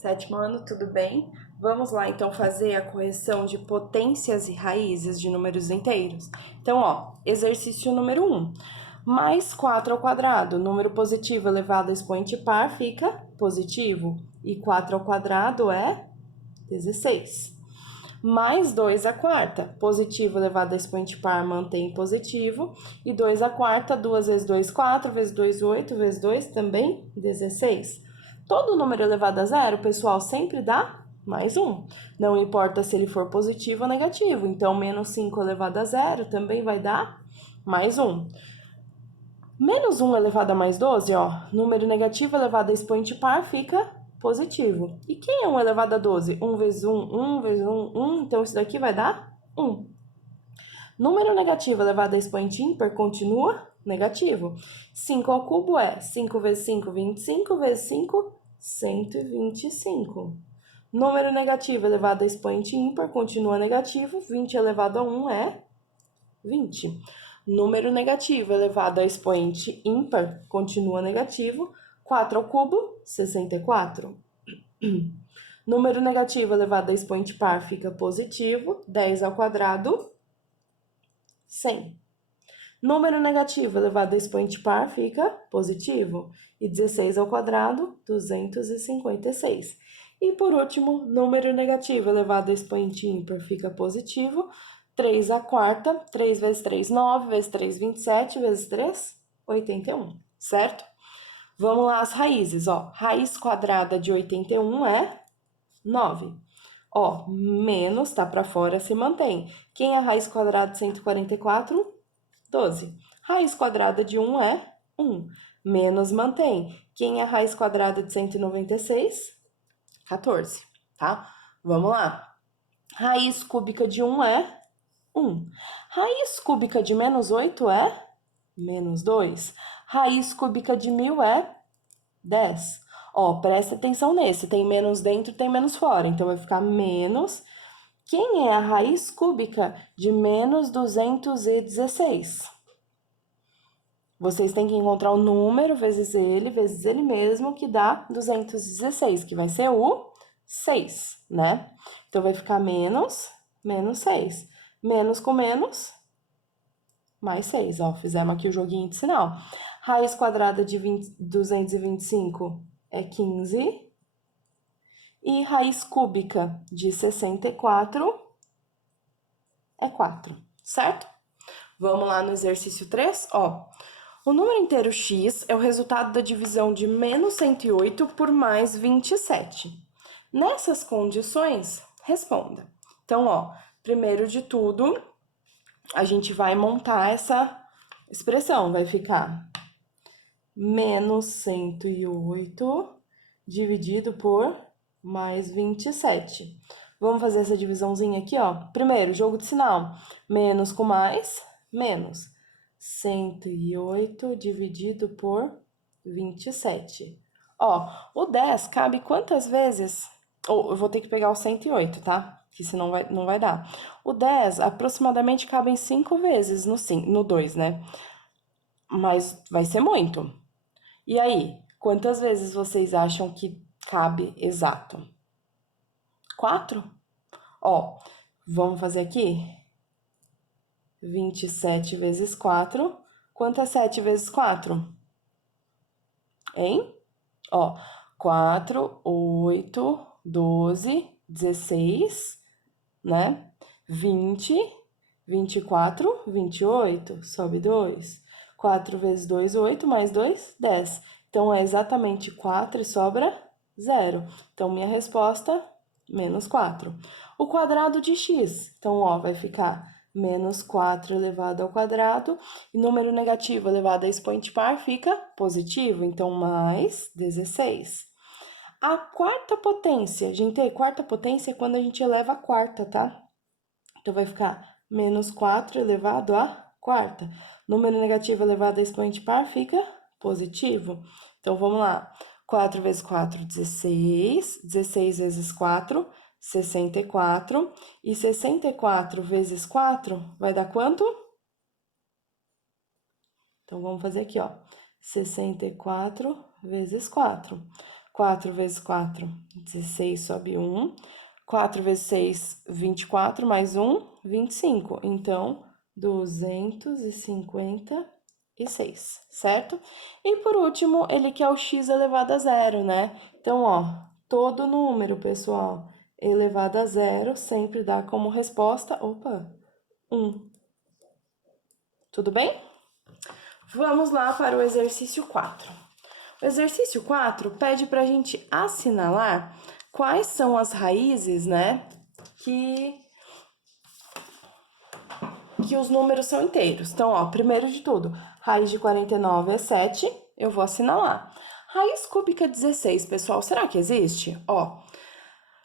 Sétimo ano, tudo bem? Vamos lá então fazer a correção de potências e raízes de números inteiros. Então, ó, exercício número 1. Mais 4 ao quadrado, número positivo elevado a expoente par fica positivo. E 4 ao quadrado é 16. Mais 2 à quarta, positivo elevado a expoente par mantém positivo. E 2 à quarta, 2 vezes 2, 4, vezes 2, 8, vezes 2 também 16. Todo número elevado a zero, pessoal, sempre dá mais 1. Não importa se ele for positivo ou negativo. Então, menos 5 elevado a zero também vai dar mais 1. Menos 1 elevado a mais 12, ó, número negativo elevado a expoente par fica positivo. E quem é 1 elevado a 12? 1 vezes 1, 1 vezes 1, 1. Então, isso daqui vai dar 1. Número negativo elevado a expoente ímpar continua negativo. 5 ao cubo é 5 vezes 5, 25, vezes 5, 125. Número negativo elevado a expoente ímpar continua negativo. 20 elevado a 1 é 20. Número negativo elevado a expoente ímpar continua negativo. 4 ao cubo, 64. Número negativo elevado a expoente par fica positivo. 10 ao quadrado, 100. Número negativo elevado a expoente par fica positivo. E 16 ao quadrado, 256. E por último, número negativo elevado a expoente ímpar fica positivo. 3 à quarta, 3 vezes 3, 9, vezes 3, 27, vezes 3, 81, certo? Vamos lá as raízes, ó. Raiz quadrada de 81 é 9. Ó, menos, tá pra fora, se mantém. Quem é a raiz quadrada de 144? 12. Raiz quadrada de 1 é 1. Menos mantém. Quem é a raiz quadrada de 196? 14, tá? Vamos lá. Raiz cúbica de 1 é 1. Raiz cúbica de menos 8 é menos 2. Raiz cúbica de 1000 é 10. Ó, presta atenção nesse. Tem menos dentro, tem menos fora. Então, vai ficar menos. Quem é a raiz cúbica de menos 216? Vocês têm que encontrar o número vezes ele mesmo, que dá 216, que vai ser o 6, né? Então, vai ficar menos 6. Menos com menos, mais 6, ó. Fizemos aqui o joguinho de sinal. Raiz quadrada de 225 é 15. E raiz cúbica de 64 é 4, certo? Vamos lá no exercício 3, ó. O número inteiro x é o resultado da divisão de menos 108 por mais 27. Nessas condições, responda. Então, ó, primeiro de tudo, a gente vai montar essa expressão. Vai ficar menos 108 dividido por mais 27. Vamos fazer essa divisãozinha aqui, ó. Primeiro, jogo de sinal. Menos com mais, menos. 108 dividido por 27. Ó, o 10 cabe quantas vezes? Ou eu vou ter que pegar o 108, tá? Que senão não vai dar. O 10 aproximadamente cabe em 5 vezes no 2, né? Mas vai ser muito. E aí, quantas vezes vocês acham que cabe exato? 4? Ó, vamos fazer aqui? 27 vezes 4. Quanto é 7 vezes 4? Hein? Ó, 4, 8, 12, 16, né? 20, 24, 28, sobe 2. 4 vezes 2, 8, mais 2, 10. Então, é exatamente 4 e sobra 0. Então, minha resposta, menos 4. O quadrado de x, então, ó, vai ficar menos 4 elevado ao quadrado, e número negativo elevado a expoente par fica positivo, então, mais 16. A quarta potência, gente, quarta potência é quando a gente eleva a quarta, tá? Então, vai ficar menos 4 elevado à quarta. Número negativo elevado a expoente par fica positivo. Então, vamos lá. 4 vezes 4, 16. 16 vezes 4, 64. E 64 vezes 4 vai dar quanto? Então, vamos fazer aqui, ó. 64 vezes 4. 4 vezes 4, 16, sobe 1. 4 vezes 6, 24, mais 1, 25. Então, 256, certo? E por último, ele quer o x elevado a zero, né? Então, ó, todo número, pessoal, elevado a zero sempre dá como resposta, 1. Tudo bem? Vamos lá para o exercício 4. O exercício 4 pede para a gente assinalar quais são as raízes, né, que os números são inteiros. Então, ó, primeiro de tudo, raiz de 49 é 7, eu vou assinalar. Raiz cúbica 16, pessoal, será que existe? Ó,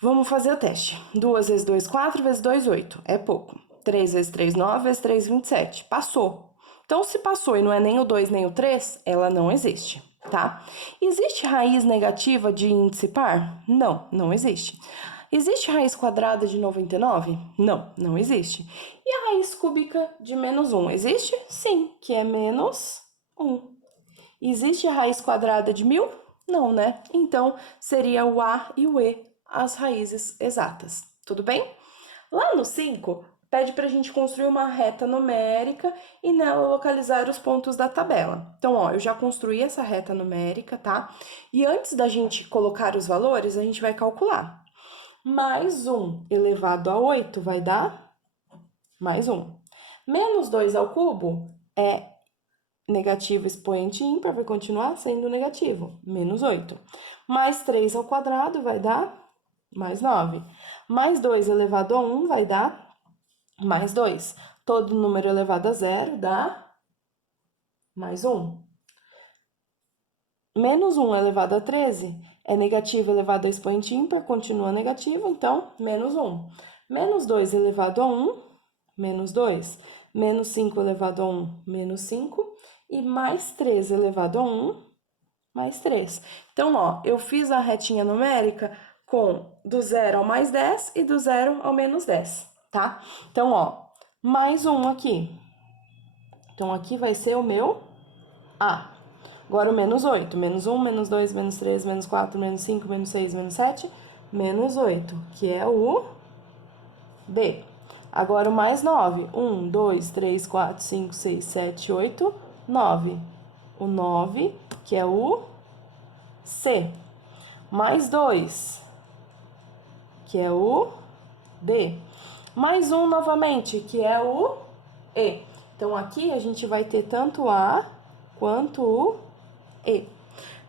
vamos fazer o teste. 2 vezes 2, 4 vezes 2, 8. É pouco. 3 vezes 3, 9 vezes 3, 27. Passou. Então, se passou e não é nem o 2 nem o 3, ela não existe, tá? Existe raiz negativa de índice par? Não, não existe. Existe raiz quadrada de 99? Não, não existe. E a raiz cúbica de menos 1? Existe? Sim, que é menos 1. Existe a raiz quadrada de 1000? Não, né? Então, seria o A e o E as raízes exatas. Tudo bem? Lá no 5, pede para a gente construir uma reta numérica e nela localizar os pontos da tabela. Então, ó, eu já construí essa reta numérica, tá? E antes da gente colocar os valores, a gente vai calcular. Mais 1 elevado a 8 vai dar mais 1. Menos 2 ao cubo é negativo expoente ímpar, vai continuar sendo negativo, menos 8. Mais 3 ao quadrado vai dar mais 9. Mais 2 elevado a 1 vai dar mais 2. Todo número elevado a zero dá mais 1. Menos 1 elevado a 13 é negativo elevado a expoente ímpar, continua negativo, então, menos 1. Menos 2 elevado a 1, menos 2. Menos 5 elevado a 1, menos 5. E mais 3 elevado a 1, mais 3. Então, ó, eu fiz a retinha numérica com do 0 ao mais 10 e do 0 ao menos 10, tá? Então, ó, mais 1 aqui. Então, aqui vai ser o meu A. Agora o menos 8. Menos 1, menos 2, menos 3, menos 4, menos 5, menos 6, menos 7, menos 8, que é o B. Agora o mais 9. 1, 2, 3, 4, 5, 6, 7, 8, 9. O 9, que é o C. Mais 2, que é o D. Mais 1 novamente, que é o E. Então, aqui a gente vai ter tanto o A quanto o E.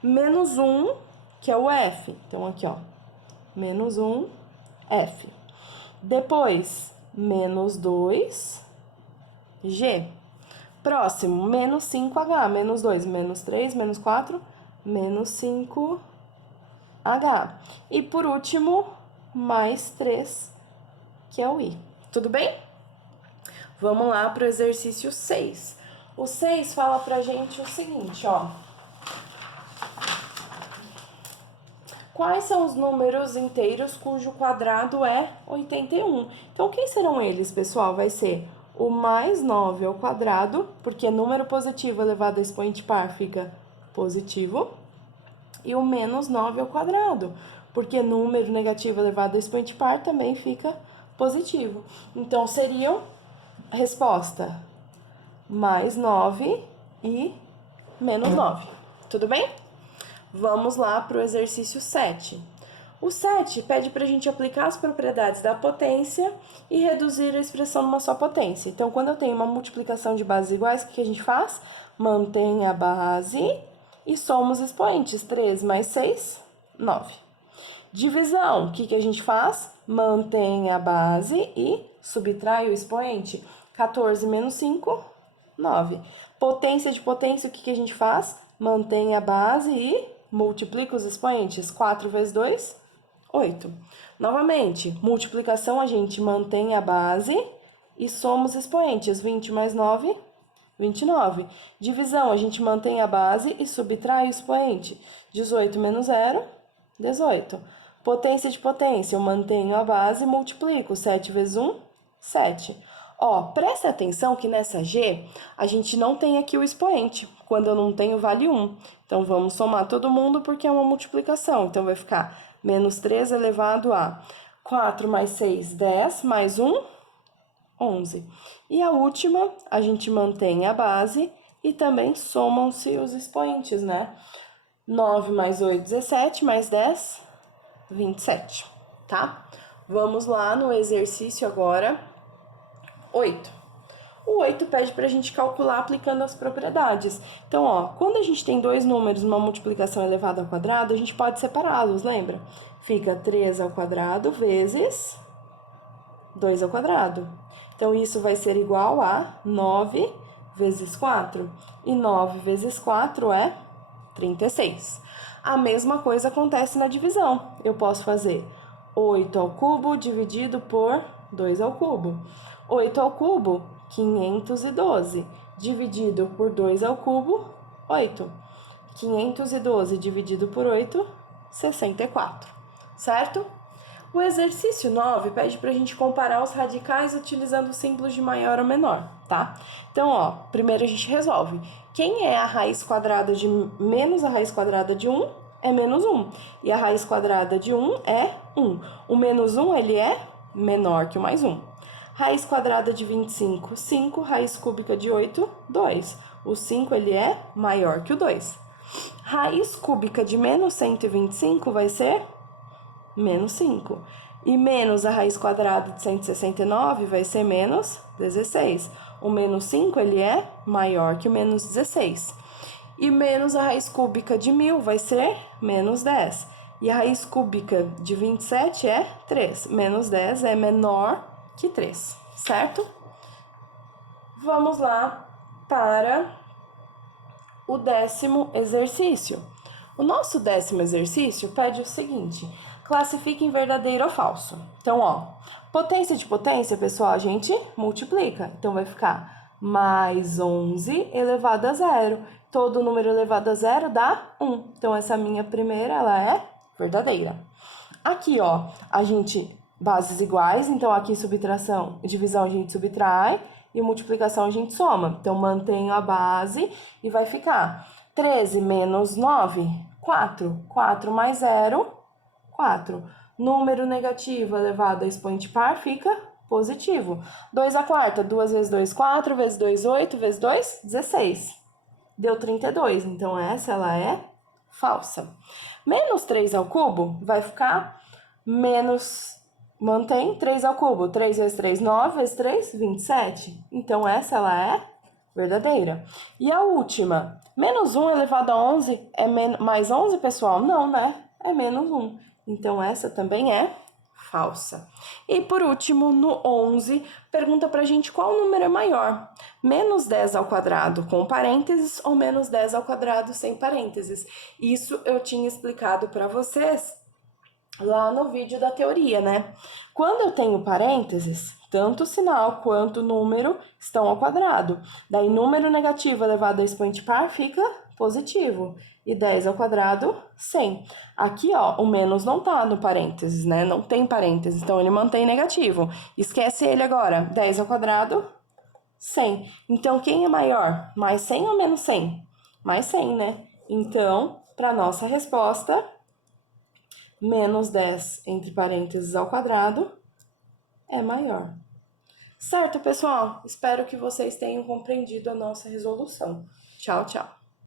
Menos 1, que é o F. Então, aqui, ó. Menos 1, F. Depois, menos 2, G. Próximo, menos 5H. Menos 2, menos 3, menos 4, menos 5H. E por último, mais 3, que é o I. Tudo bem? Vamos lá para o exercício 6. O 6 fala pra gente o seguinte, ó. Quais são os números inteiros cujo quadrado é 81? Então, quem serão eles, pessoal? Vai ser o mais 9 ao quadrado, porque número positivo elevado a expoente par fica positivo, e o menos 9 ao quadrado, porque número negativo elevado a expoente par também fica positivo. Então, seriam, resposta, mais 9 e menos 9. Tudo bem? Vamos lá para o exercício 7. O 7 pede para a gente aplicar as propriedades da potência e reduzir a expressão numa só potência. Então, quando eu tenho uma multiplicação de bases iguais, o que a gente faz? Mantém a base e soma os expoentes. 3 mais 6, 9. Divisão, o que a gente faz? Mantém a base e subtrai o expoente. 14 menos 5, 9. Potência de potência, o que a gente faz? Mantém a base e multiplica os expoentes. 4 vezes 2, 8. Novamente, multiplicação, a gente mantém a base e soma os expoentes. 20 mais 9, 29. Divisão, a gente mantém a base e subtrai o expoente. 18 menos 0, 18. Potência de potência, eu mantenho a base e multiplico. 7 vezes 1, 7. Ó, presta atenção que nessa G, a gente não tem aqui o expoente. Quando eu não tenho, vale 1. Então, vamos somar todo mundo porque é uma multiplicação. Então, vai ficar menos 3 elevado a 4 mais 6, 10, mais 1, 11. E a última, a gente mantém a base e também somam-se os expoentes, né? 9 mais 8, 17, mais 10, 27, tá? Vamos lá no exercício agora, 8. O 8 pede para a gente calcular aplicando as propriedades. Então, ó, quando a gente tem dois números numa multiplicação elevada ao quadrado, a gente pode separá-los, lembra? Fica 3 ao quadrado vezes 2 ao quadrado. Então, isso vai ser igual a 9 vezes 4. E 9 vezes 4 é 36. A mesma coisa acontece na divisão. Eu posso fazer 8 ao cubo dividido por 2 ao cubo. 8 ao cubo, 512. Dividido por 2 ao cubo, 8. 512 dividido por 8, 64. Certo? O exercício 9 pede para a gente comparar os radicais utilizando símbolos de maior ou menor, tá? Então, ó, primeiro a gente resolve. Quem é a raiz quadrada de menos a raiz quadrada de 1 é menos 1. E a raiz quadrada de 1 é 1. O menos 1, ele é menor que o mais 1. Raiz quadrada de 25, 5. Raiz cúbica de 8, 2. O 5, ele é maior que o 2. Raiz cúbica de menos 125 vai ser menos 5. E menos a raiz quadrada de 169 vai ser menos 16. O menos 5, ele é maior que o menos 16. E menos a raiz cúbica de 1000 vai ser menos 10. E a raiz cúbica de 27 é 3. Menos 10 é menor que 3, certo? Vamos lá para o 10º exercício. O nosso 10º exercício pede o seguinte: classifique em verdadeiro ou falso. Então, ó, potência de potência, pessoal, a gente multiplica. Então, vai ficar mais 11 elevado a 0. Todo número elevado a 0 dá 1. Então, essa minha primeira, ela é verdadeira. Aqui, ó, a gente, bases iguais. Então, aqui subtração e divisão a gente subtrai. E multiplicação a gente soma. Então, mantenho a base e vai ficar 13 menos 9, 4. 4 mais 0, 4. Número negativo elevado a expoente par fica positivo. 2 à quarta, 2 vezes 2, 4, vezes 2, 8, vezes 2, 16. Deu 32, então essa ela é falsa. Menos 3 ao cubo vai ficar menos... Mantém 3 ao cubo. 3 vezes 3, 9, vezes 3, 27. Então, essa ela é verdadeira. E a última, menos 1 elevado a 11 é mais 11, pessoal? Não, né? É menos 1. Então, essa também é falsa. E por último, no 11, pergunta pra gente qual número é maior. Menos 10 ao quadrado com parênteses ou menos 10 ao quadrado sem parênteses. Isso eu tinha explicado para vocês lá no vídeo da teoria, né? Quando eu tenho parênteses, tanto o sinal quanto o número estão ao quadrado. Daí, número negativo elevado a expoente par fica positivo. E 10 ao quadrado, 100. Aqui, ó, o menos não tá no parênteses, né? Não tem parênteses, então ele mantém negativo. Esquece ele agora. 10 ao quadrado, 100. Então, quem é maior? Mais 100 ou menos 100? Mais 100, né? Então, para nossa resposta... menos 10 entre parênteses ao quadrado é maior. Certo, pessoal? Espero que vocês tenham compreendido a nossa resolução. Tchau, tchau.